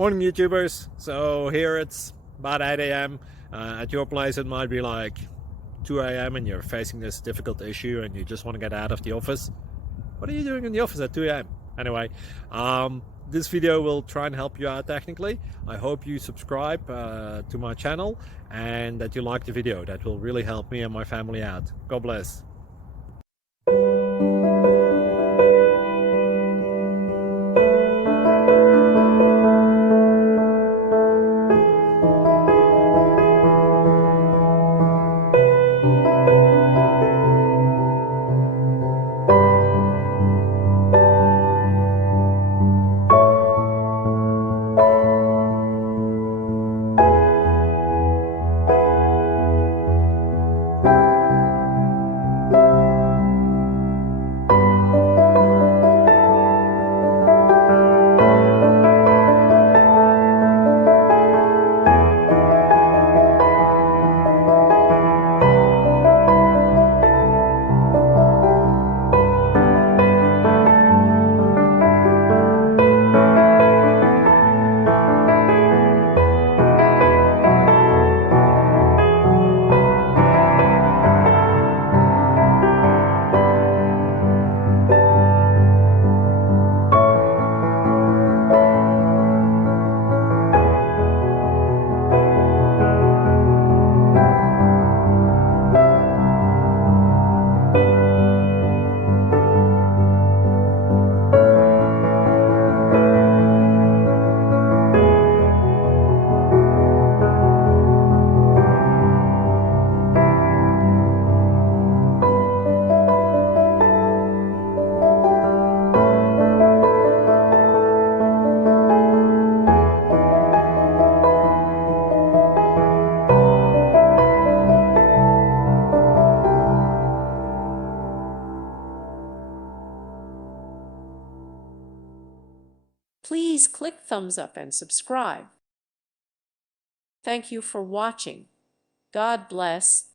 Morning, YouTubers. So here it's about 8 a.m. At your place, it might be like 2 a.m. and you're facing this difficult issue and you just want to get out of the office. What are you doing in the office at 2 a.m.? Anyway, this video will try and help you out technically. I hope you subscribe to my channel and that you like the video. That will really help me and my family out. God bless. Please click thumbs up and subscribe. Thank you for watching. God bless.